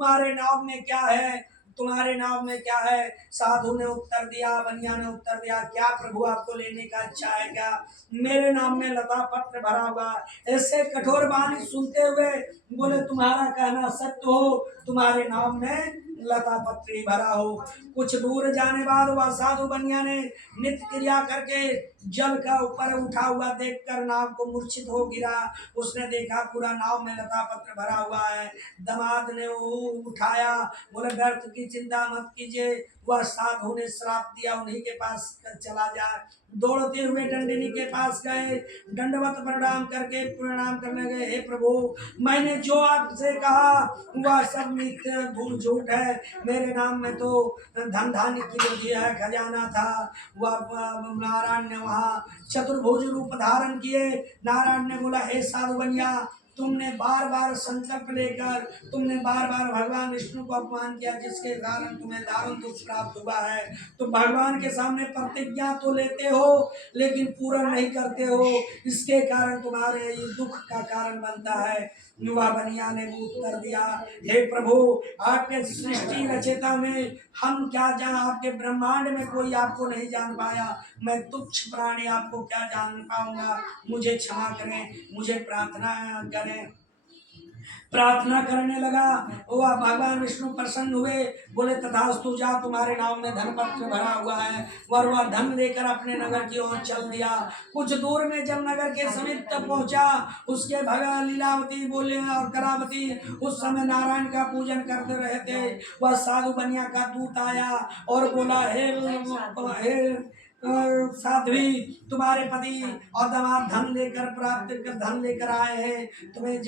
तुम्हारे नाम में क्या है, तुम्हारे नाम में क्या है। साधु ने उत्तर दिया, बनिया ने उत्तर दिया, क्या प्रभु आपको लेने का इच्छा है क्या? मेरे नाम में लता पत्र भरा हुआ। ऐसे कठोर वाणी सुनते हुए बोले तुम्हारा कहना सत्य हो, तुम्हारे नाम में लता पत्र ही भरा हो। कुछ दूर जाने बाद वह साधु बनिया ने नित्य क्रिया करके जल का ऊपर उठा हुआ देखकर नाव को मूर्छित हो गिरा। उसने देखा पूरा नाव में लता पत्र भरा हुआ है। दामाद ने वो उठाया, बोले व्यर्थ की चिंता मत कीजिए, वह साधु ने श्राप दिया, उन्हीं के पास चला जाए। दौड़ते हुए दंडिनी के पास गए, दंडवत प्रणाम करके प्रणाम करने गए, हे प्रभु मैंने जो आपसे कहा वह सब मिथ्या धूल झूठ है। मेरे नाम में तो धन धान्य की वृद्धि है, खजाना था। वह नारायण ने वहाँ चतुर्भुज रूप धारण किए। नारायण ने बोला, हे साधु बनिया, तुमने बार बार संकल्प लेकर तुमने बार बार भगवान विष्णु को अपमान किया, जिसके कारण तुम्हें दारुण दुख प्राप्त हुआ है। तुम भगवान के सामने प्रतिज्ञा तो लेते हो लेकिन पूरा नहीं करते हो, इसके कारण तुम्हारे दुख का कारण बनता है। युवा बनिया ने उत्तर दिया, हे प्रभु आपके सृष्टि रचयिता में हम क्या जान, आपके ब्रह्मांड में कोई आपको नहीं जान पाया, मैं तुच्छ प्राणी आपको क्या जान पाऊंगा, मुझे क्षमा करें, मुझे प्रार्थना करें। प्रार्थना करने लगा, वह भगवान विष्णु प्रसन्न हुए, बोले तथास्तु, जा तुम्हारे नाम में धन पत्र भरा हुआ है। वह धन लेकर अपने नगर की ओर चल दिया। कुछ दूर में जब नगर के समीप तक पहुंचा, उसके भगवान लीलावती बोले और करावती उस समय नारायण का पूजन करते रहे थे। वह साधु बनिया का दूत आया और बोला, हे साध्वी, तुम्हारे पति और दामाद धन लेकर आए हैं। तुम्हें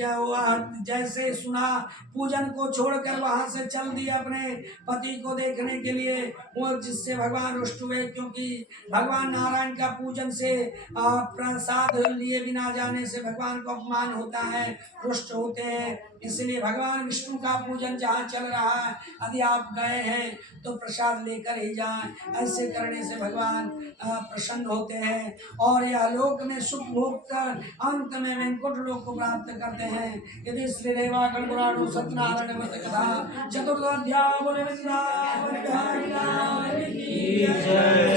जैसे सुना पूजन को छोड़कर वहां से चल दिए अपने पति को देखने के लिए, वो जिससे भगवान रुष्ट हुए, क्योंकि भगवान नारायण का पूजन से प्रसाद लिए बिना जाने से भगवान को अपमान होता है, रुष्ट होते हैं। इसलिए भगवान विष्णु का पूजन जहाँ चल रहा है, यदि आप गए हैं तो प्रसाद लेकर ही जाएं। ऐसे करने से भगवान प्रसन्न होते हैं और यह लोक में सुख भोग कर अंत में वैकुंठ लोक को प्राप्त करते हैं। यदि श्री रेवा गणपुराणो सत्यनारायण व्रत कथा चतुर्थाध्याय बोले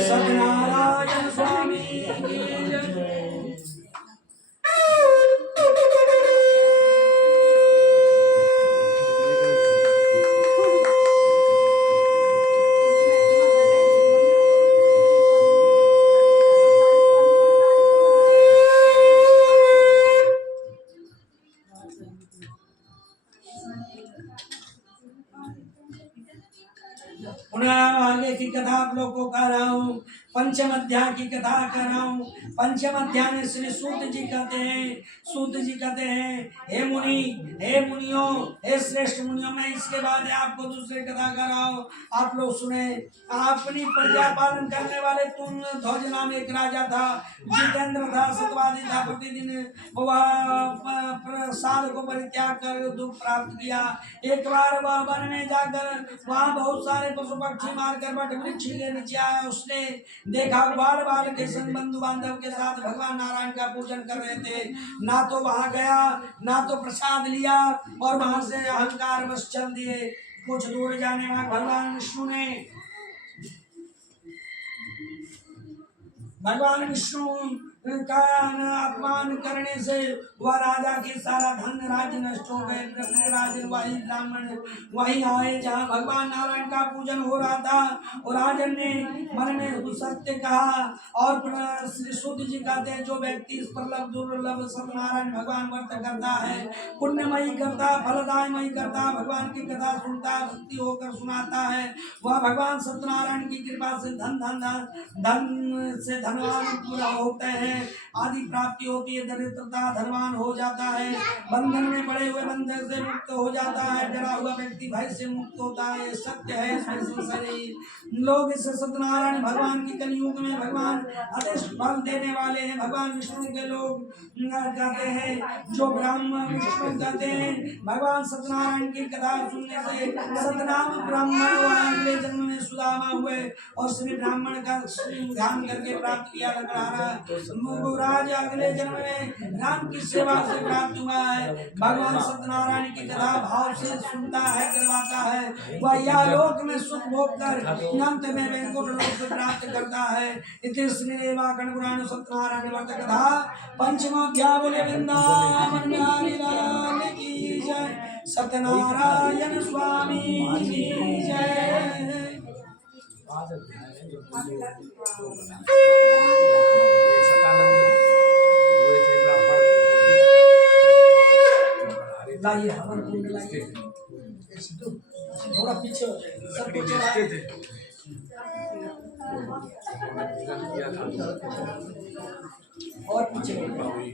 सत्यनारायण स्वामी की जय। पुनः आगे की कथा आप लोग को कह रहा हूँ, पंचम अध्याय की कथा कर रहा हूँ। पंचम अध्याय में श्री सूत जी कहते हैं, हे मुनि, हे मुनियों, हे श्रेष्ठ मुनियों, मैं इसके बाद आपको दूसरी कथा कर रहा हूँ, आप लोग सुने। अपनी प्रजा पालन करने वाले तुम ध्वज नाम एक राजा था, जितेंद्र था, सतवादी था, प्रतिदिन वह प्रसाद को परित्याग कर दुख प्राप्त किया। एक बार वह वन में जाकर वहाँ बहुत सारे पशु पक्षी मारकर बट वृक्ष के नीचे आया। उसने देखा बाल बाल के संग बंधु बांधव के साथ भगवान नारायण का पूजन कर रहे थे। ना तो वहां गया, ना तो प्रसाद लिया और वहां से अहंकार बस चल दिए। कुछ दूर जाने में भगवान विष्णु का अपमान करने से वह राजा के सारा धन राज्य नष्ट हो गए। राजन वही ब्राह्मण वही आए जहाँ भगवान नारायण का पूजन हो रहा था, और राजन ने मन में सत्य कहा और श्री शुद्ध जी कहते हैं, जो व्यक्ति इस प्रलभ दुर्लभ सत्यनारायण भगवान व्रत करता है, पुण्यमयी करता, फलदायमयी करता, भगवान की कथा सुनता, भक्ति होकर सुनाता है, वह भगवान सत्यनारायण की कृपा से धन से धनवान पूरा होते हैं, आदि प्राप्ति होती है, दरिद्रता धनवान हो जाता है, बंधन में पड़े हुए बंधन से मुक्त हो जाता है, डरा हुआ व्यक्ति भय से मुक्त होता है। सत्य है इसमें लोग इस सत्यनारायण भगवान की कलयुग में भगवान अदृष्ट फल देने वाले हैं। भगवान विष्णु के लोग कहते हैं, जो ब्राह्मण विष्णु कहते हैं, भगवान सत्यनारायण की कथा सुनने से सतनाम ब्राह्मण अगले जन्म में सुदामा हुए और श्री ब्राह्मण का ध्यान करके प्राप्त किया लग रहा है। मुगुराज अगले जन्म में राम की सेवा से प्राप्त हुआ है। भगवान सत्यनारायण की कथा भाव से सुनता है, करवाता है, वह यह लोक में सुख भोग कर अंत में वैकुंठ लोक को प्राप्त करता है। इति श्री देवाखंड पुराण सत्यनारायण व्रत कथा पंचमाध्याय। बोले वृंदावन बिहारी लाल की जय, सत्यनारायण स्वामी की जय। लाइए हवन कुंड लाइए, थोड़ा पीछे हो जाएगी, सब कुछ और पीछे लीलावती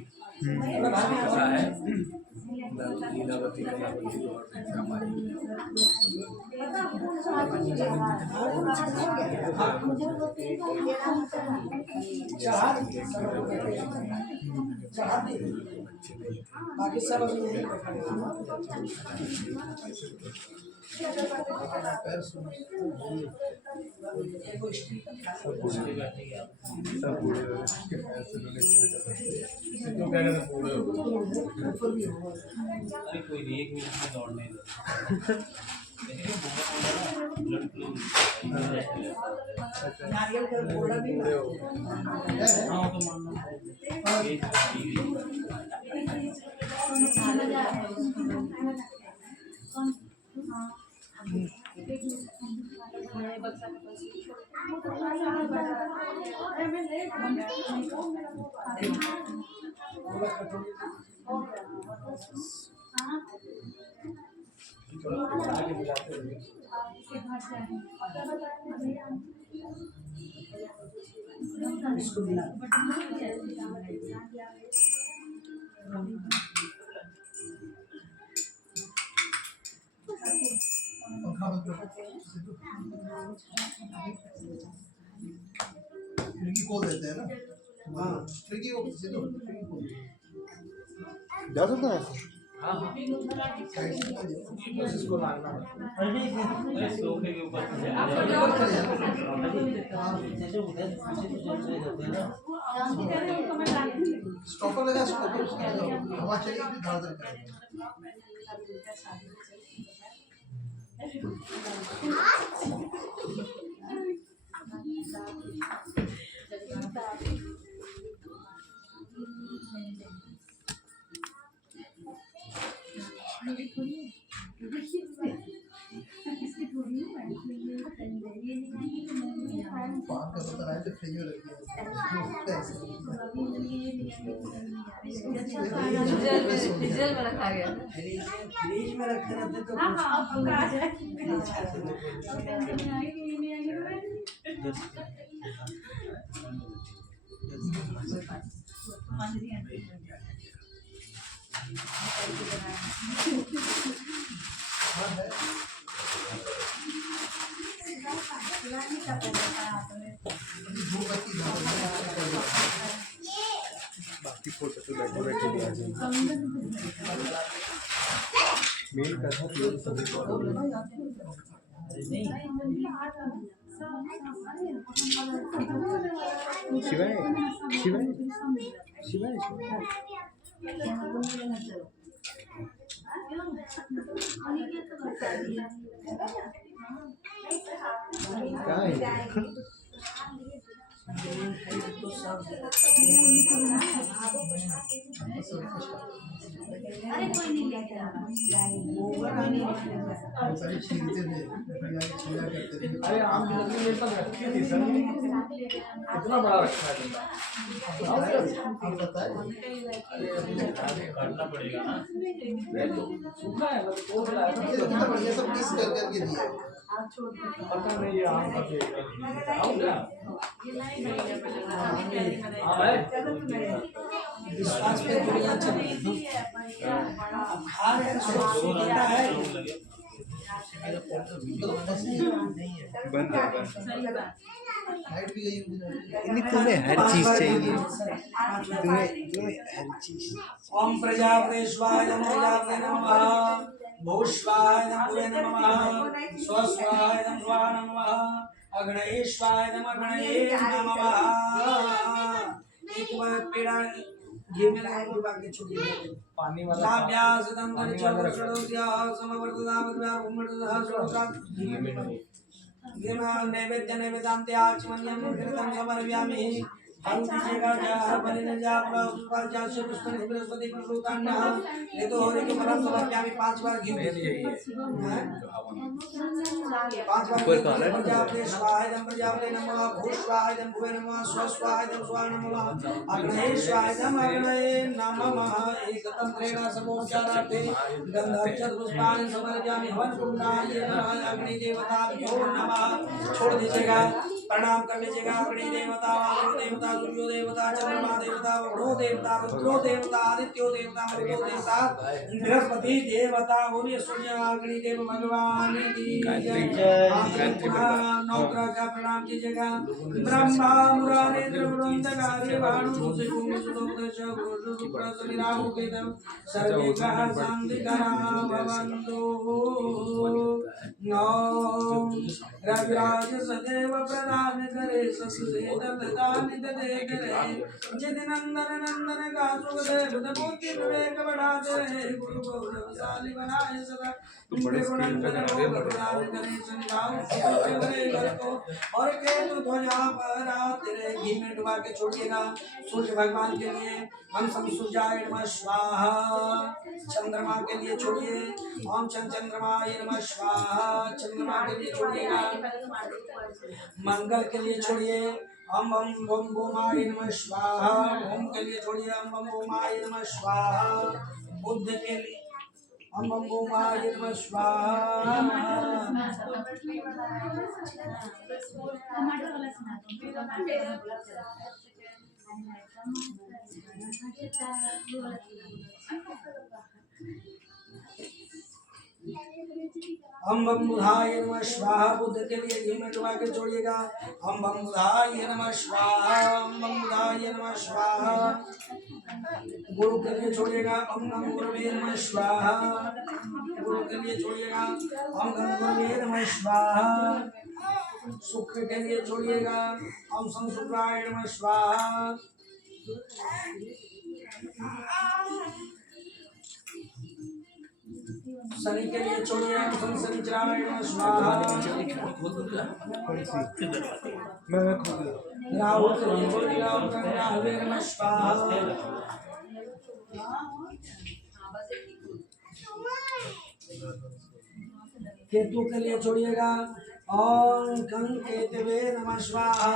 बाकी सब अभी यही कोई नहीं, 1 मिनट में दौड़ने नारियल का घोड़ा भी इसको मिला खिड़की खोल देते हैं ना। हाँ खिड़की को जा सकता है। हाँ इसको लागना सोफे के ऊपर स्टॉपर लगा, स्टॉपर हवा चलेगी फिर धार धार करेगा। पान का पता है तो फ्रिज में रख दिया। फ्रीजर में रखा गया। फ्रिज में रखे रहते तो बाकी फोटो तो बैठे बैठे भी आ जाएंगे। मेल का था तो सभी को शिवाय शिवाय शिवाय क्या है? अरे कोई नहीं लेके अरे आम की लकड़ी मेरे पास रखी थी सर, कितना बड़ा रखा है काटना पड़ेगा ना, सूखा है मतलब तोड़ लाया था, कितना बढ़िया सब पीस कर करके दिया। पता नहीं ये आम का आओ क्या हाँ भाई विश्वास पे दुनिया चल रही है। अब खा रहे हैं, सुख देता है। हाइट भी गई नहीं, तुम्हें हर चीज चाहिए, तुम्हें हर चीज। ओम प्रजापतेश्वाय नमः, भूष्वाय नमः, स्वस्वाय नमः, अग्नयेश्वाय नमः, एक बार पेड़ा घी में डुबा के छोड़िए। पानी वाला नाभ्यास दंतन चौषडोद्या समवर्तदावद्या उम्मडदहस्रोत्रा गिमा नैवेद्य नैवेद्यांते आचमन्यं कृतं समर्पयामि। फल दीजिएगा क्या बलि न जा पुष्पा जा से पुष्प नहीं बृहस्पति प्रसूतान्ना ये तो होने के फल समर्पयामि। 5 बार घी पांच बार प्रजापते स्वाहायं प्रजापते नमः भूस्वाहायं भुवे नमः स्वस्वाहायं स्वाहा नमः अग्नये स्वाहायं अग्नये नमः। एकतंत्रेण सर्वोपचारार्थे गंधर्व पुष्पाणि समर्पयामि। हवन कुंडाय नमः अग्नि देवताभ्यो नमः। छोड़ दीजिएगा, प्रणाम कर लीजिएगा। अग्नि देवता वायु देवता सूर्यो देवता चंद्रमा देवता वरुणो देवता रुद्रो देवता आदित्यो देवता मरुतो देवता बृहस्पति देवता बोलिए सूर्य अग्नि देव भगवान की नौग्रह का प्रणाम कीजिएगा। ब्रह्मा मुरारेन्द्र वरुणकारी भानु सर्वे ग्रह शांतिकरा भवन्तु। रविराज सदैव प्रदान करे दान दे करे जिन नंदन नंदन का सुखदेव बुद्धि विवेक बढ़ाते रहे गुरु गौरवशाली बनाए सदा गुणनंदन प्रदान करे संभाव को और केतु ध्वजा फहरा तेरे घी में डुबा के छोड़िएगा। सूर्य भगवान के लिए हम सब सूर्याय नमः स्वाहा। चंद्रमा के लिए छोड़िए ओम चंद्रमाय नमः स्वाहा। चंद्रमा के लिए छोड़िएगा। मंगल के लिए छोड़िए ओम बम बम बोमाय नमः स्वाहा। ओम के लिए छोड़िए ओम बम बोमाय नमः स्वाहा। बुद्ध के लिए ओम बम बोमाय नमः स्वाहा। हम बम बुधाय नमः स्वाहा। बुद्ध के लिए घी में डुबा के छोड़िएगा। हम बम बुधाय नमः स्वाहा। हम बम बुधाय नमः स्वाहा। गुरु के लिए छोड़िएगा ओम नम गुरुवे नमः स्वाहा। गुरु के लिए छोड़िएगा ओम नम गुरुवे नमः स्वाहा। शुक्र के लिए छोड़िएगा ओम सं शुक्राय नमः स्वाहा। शनि के लिए छोड़िए ओम शनिचराय नमः स्वाहा। राहु के लिए छोड़िएगा ओम राहवे नमः स्वाहा। केतु के लिए छोड़िएगा ओम गं केतवे नमः स्वाहा।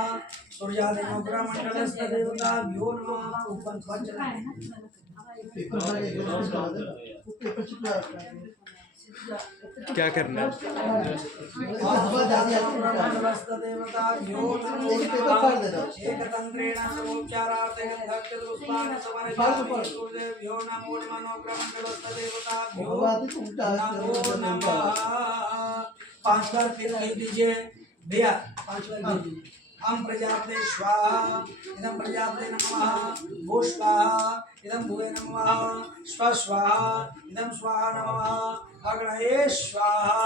सूर्यादेव ब्रह्मंडलस्थ देवता भ्यो नमः। ऊपर क्या करना है? पांच बार फिर कह दीजिए भैया, 5 बार कह दीजिए। हम प्रजापते स्वाहा इदं प्रजापते नमः। भू स्वाहा इदं भुवे नमः। स्व स्वाहा इदं स्वाहा नमः। अग्नये स्वाहा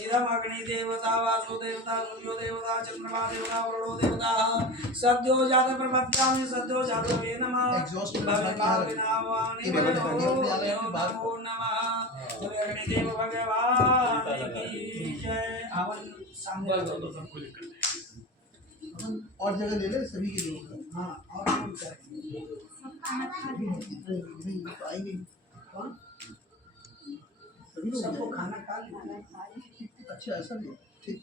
इदं अग्नि देवता वासु देवता सूर्यो देवता चंद्रमा देवता वरुणो देवता सद्यो जात प्रपद्यामि सद्यो जात वे नमः। भगवानि नमो नमः। अग्नि देव भगवान की जय। हवन सामने और जगह ले ले सभी के लोग। हाँ और कौन करेंगे? आएंगे कौन? सभी लोग सबको खाना खा लेना। अच्छा ऐसा भी ठीक।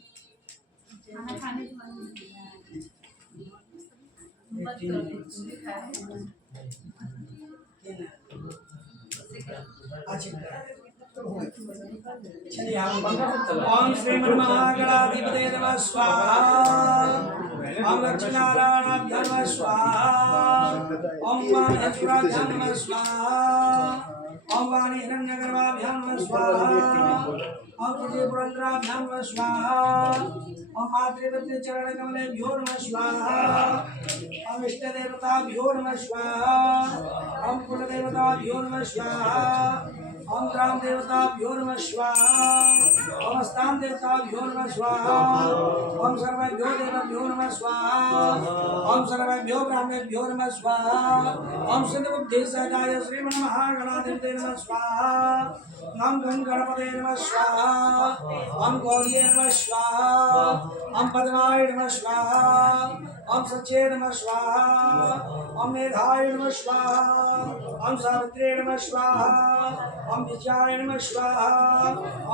चलिए हम ओम श्रीमन् महागणाधिपते नमः स्वाहा। ओम लक्ष्मीनारायणाभ्यां नमः स्वाहा। ओम वाणीश्वराभ्यां नमः स्वाहा। ओम वाणी हिरण्यगर्भाभ्यां नमः स्वाहा। ओम पुरुषपुरंद्राभ्यां नमः स्वाहा। ओम मातृवत्य चरणकमलेभ्यो नमः स्वाहा। ओम इष्टदेवताभ्यो नमः स्वाहा। ओम कुलदेवताभ्यो नमः स्वाहा। ओम ग्राम देवताभ्यो नमः स्वाहा ओम स्थान देवताभ्यो नमः स्वाहा ओम सर्वेभ्यो देवेभ्यो नमः स्वाहा ओम सर्वेभ्यो ब्राह्मणेभ्यो नमः स्वाहा ओम सिद्धबुद्धिसहाय श्रीमन्महागणाधिपते नमः स्वाहा ओम गं गणपते नमः स्वाहा ओम गौर्ये नमः स्वाहा ओम पद्माय नमः स्वाहा ओम सच्चे नमः स्वाहा ओम मेधाय नमः स्वाहा ओम सावित्रे नमः स्वाहा ओम विजयाय नमः स्वाहा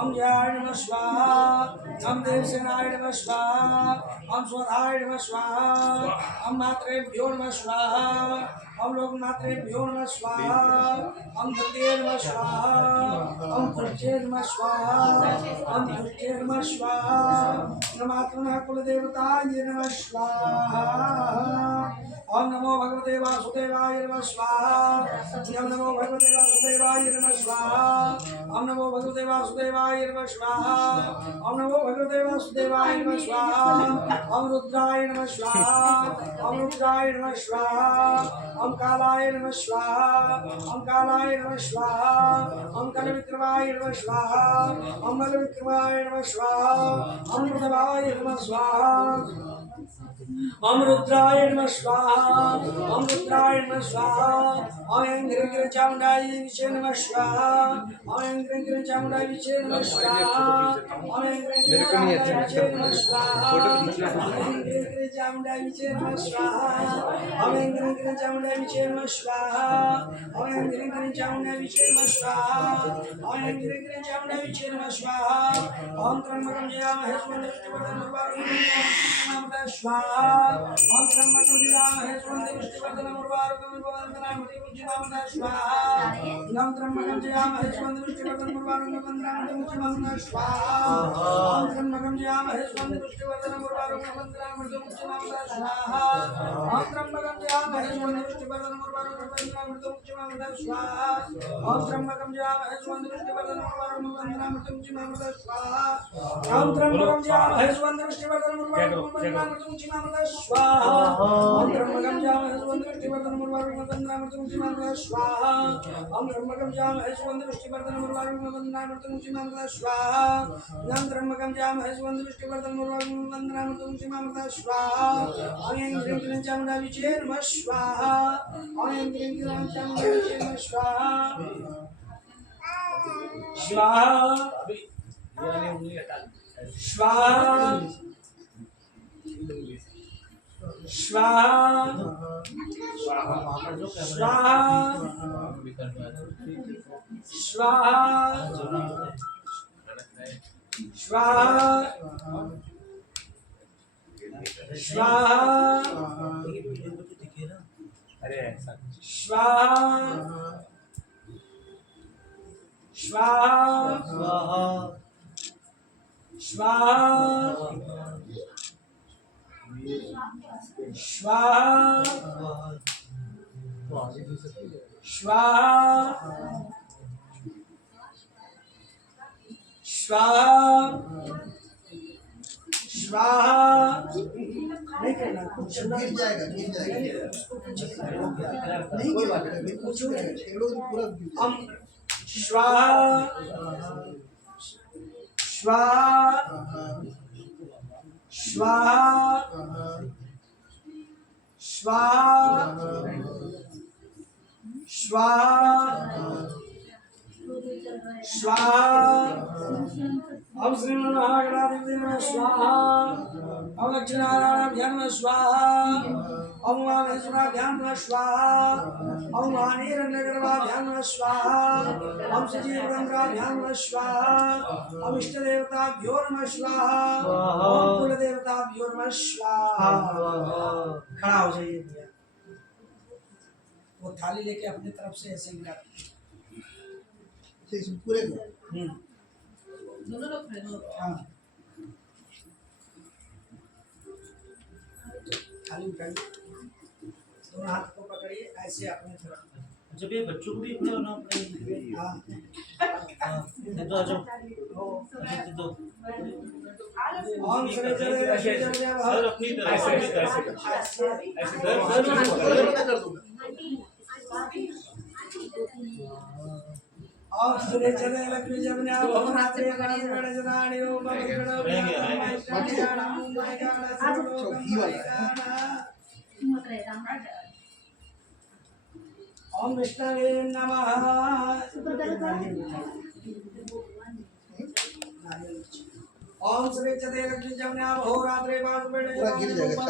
ओम जयाय नमः स्वाहा ओम देवसेनाय नमः स्वाहा ओम स्वधाय नमः स्वाहा ओम मात्रेभ्यो नमः स्वाहा ओम लोकमात्रेभ्यो नमः स्वाहा ओम दत्ते नमः स्वाहा ओम पुरुषे नमः स्वाहा ओम दुष्टे नमः स्वाहा नमात्मनः कुलदेवताय नमः स्वाहा ओम नमो भगवते वासुदेवाय नमः स्वाहा ओम नमो भगवते वासुदेवाय नमः स्वाहा ओम नमो भगवते वासुदेवाय नमः स्वाहा ओम नमो भगवते वासुदेवाय नमः स्वाहा ओम रुद्राय नमः स्वाहा ओम रुद्राय नमः स्वाहा ओम कालाय नमः स्वाहा ओम कालाय नमः स्वाहा ओम कलविक्रमाय नमः स्वाहा ओम कलविक्रमाय नमः स्वाहा ओम रुद्राय नमः स्वाहा ओम रुद्राय नमः स्वाहा ओम रुद्राय नमः स्वाहा ओम इंद्र चामुंडाय विषे नमः स्वाहा ओम इंद्र चामुंडाय विषे नमः स्वाहा ओम इंद्र चामुंडाय विषे नमः स्वाहा ओम इंद्र चामुंडाय विषे नमः स्वाहा ओम इंद्र चामुंडाय विषे नमः स्वाहा ओम इंद्र चामुंडाय विषे नमः स्वाहा ओम इंद्र चामुंडाय विषे नमः स्वाहा ओम त्र्यंबकं जयामहे सुगन्धिपुष्टिवर्धनं उर्वारुकमिव स्वाहा ओम त्र्यंबकं जयामहे सुगन्धिपुष्टिवर्धनं उर्वारुकमिव स्वाहा ओम त्र्यंबकं जयामहे सुगन्धिपुष्टिवर्धनं उर्वारुकमिव स्वाहा ओम त्र्यंबकं जयामहे सुगन्धिपुष्टिवर्धनं उर्वारुकमिव स्वाहा ओम त्र्यंबकं जयामहे सुगन्धिपुष्टिवर्धनं उर्वारुकमिव स्वाहा ओम त्र्यंबकं जयामहे सुगन्धिपुष्टिवर्धनं उर्वारुकमिव स्वाहा ओम त्र्यंबकं जयामहे सुगन्धिपुष्टिवर्धनं उर्वारुकमिव स्वाहा ओम त्र्यंबकं जयामहे सुगन्धिपुष्टिवर्धनं उर्वारुकमिव स्वाहा ओम त्र्यंबकं जयामहे सुगन्धिपुष्टिवर्धनं उर्वारुकमिव स्वाहा ओम त्र्यंबकं जयामहे सुगन्धिपुष्टिवर्धनं उर्वारुकमिव स्वाहा ओम इंद्रियं चामुंडाय विषे नमः स्वाहा ओम इंद्रियं चामुंडाय विषे नमः स्वाहा स्वाहा स्वाहा स्वाहा गिर जाएगा नहीं गिरेगा कुछ पूरा ओम श्री महागणाधिपति नमः स्वाहा ओम लक्ष्मीनारायणाभ्यां नमः स्वाहा ओम उमामहेश्वराभ्यां नमः स्वाहा ओम महानीरण्यगर्भाभ्यां नमः स्वाहा ओम सजीवरंध्राभ्यां नमः स्वाहा ओम इष्टदेवताभ्यो नमः स्वाहा ओम कुलदेवताभ्यो नमः स्वाहा। खड़ा हो जाइए भैया, वो थाली लेके अपनी तरफ से ऐसे गिरा पूरे दोनों लोग खड़े हो। हाँ थाली उठाइए, दोनों हाथ को पकड़िए ऐसे अपने तरफ। जब ये बच्चों को भी खड़े होना पड़ेगा। हाँ दो आ जाओ दो। ओम श्री जय सर अपनी तरफ से ऐसे और सुरे चले लक्ष्मी जमने आप महात्रे गणेश गणेश रानी ओ बगड़ो ओम विष्णवे नमः। ओम श्री चते लक्ष्मी जमने आप हो रात्रे बाग बेड़े पूरा गिर जाएगा,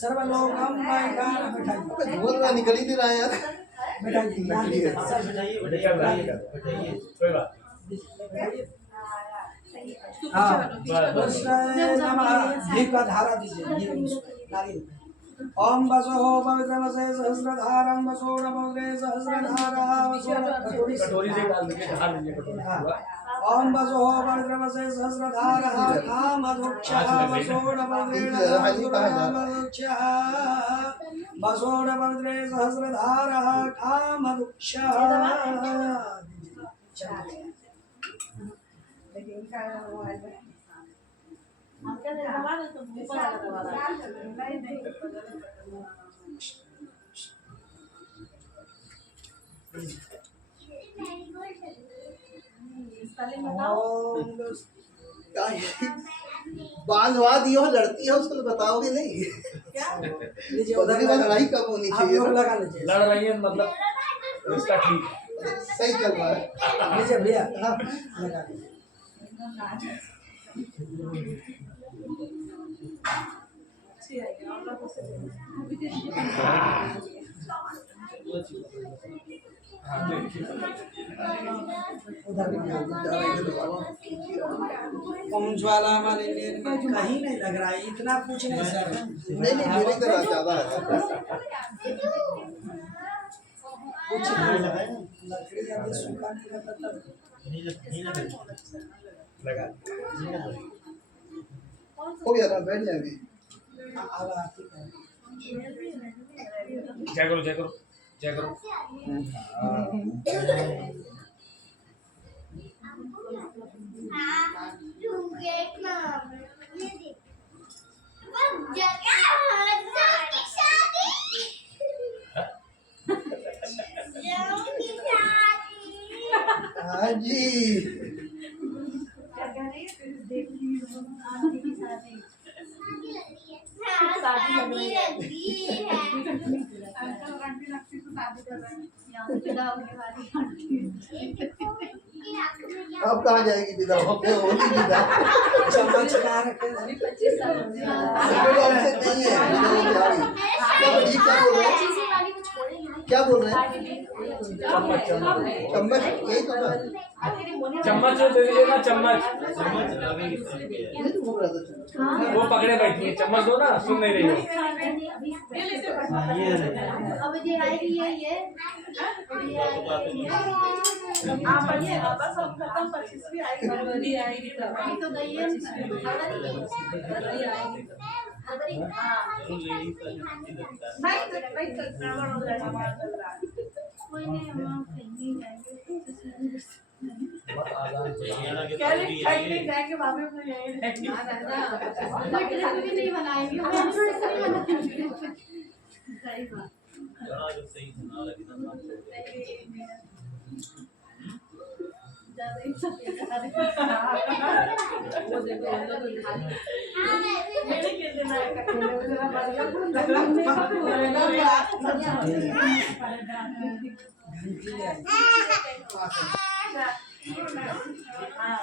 सर्वलोकम माय गाना बैठाइए बोल रहा निकल ही नहीं रहा यार। बैठाइए बैठाइए बैठाइए कोई बात हाँ कृष्णाय नमः। घी का धारा दीजिए घी नारियल। ओम वसो पवित्रमसे सहस्रधारं वसो नमोग्रे सहस्रधारा वसो कटोरी से डाल दीजिए, ढाल दीजिए कटोरी पूरा। ओम वसो पवित्रमसे सहस्रधारः कामधुक्षः वसो नमोग्रे सहस्रधारः वसो नमोग्रे सहस्रधारः कामधुक्षः। बांधवा दियो लड़ती है उसको बताओगे नहीं। लीजिए उधर उधर का लड़ाई कब होनी आप चाहिए लोग ना? लगा लीजिए लड़ रही है मतलब इसका ठीक है। सही चल रहा है। लीजिए भैया हाँ लगा लीजिए। उधर भी ओम ज्वाला मालिनी में कहीं नहीं लग रहा है इतना कुछ नहीं सर। नहीं मेरी तरह ज्यादा है। कुछ नहीं लगा लकड़ी अभी सूखा नहीं रहता तब नहीं लगा लगा हो गया ना बैठ जाएंगे। अब आती है जय करो जय करो जय करो। हाँ जी अब कहाँ जाएगी विदा होके होगी विदा। चम्मच ला रखे हैं। हमसे नहीं है विदा होके आ गई। क्या बोल रहे हैं? चम्मच चम्मच चम्मच यही तो ना। चम्मच जो दे दीजिएगा चम्मच। समझ आ गई ये तो बोल रहा था चम्मच। वो पकड़े बैठी है चम्मच दो ना सुन नहीं रही हो। ये अब ये आएगी ये आप पढ़िए बस हम खत्म 25वीं आएगी फरवरी आएगी तो अभी तो गई है फरवरी आएगी नहीं तो कोई नहीं हम कहीं जाएंगे कह रहे कहीं जाएंगे भाभी अपने यहीं नहीं बनाएंगे हम थोड़ी सा बनाएंगे सही बात सही सुना लगी ज्यादा ही सब वो देखो मेरे के दिन मैं हाँ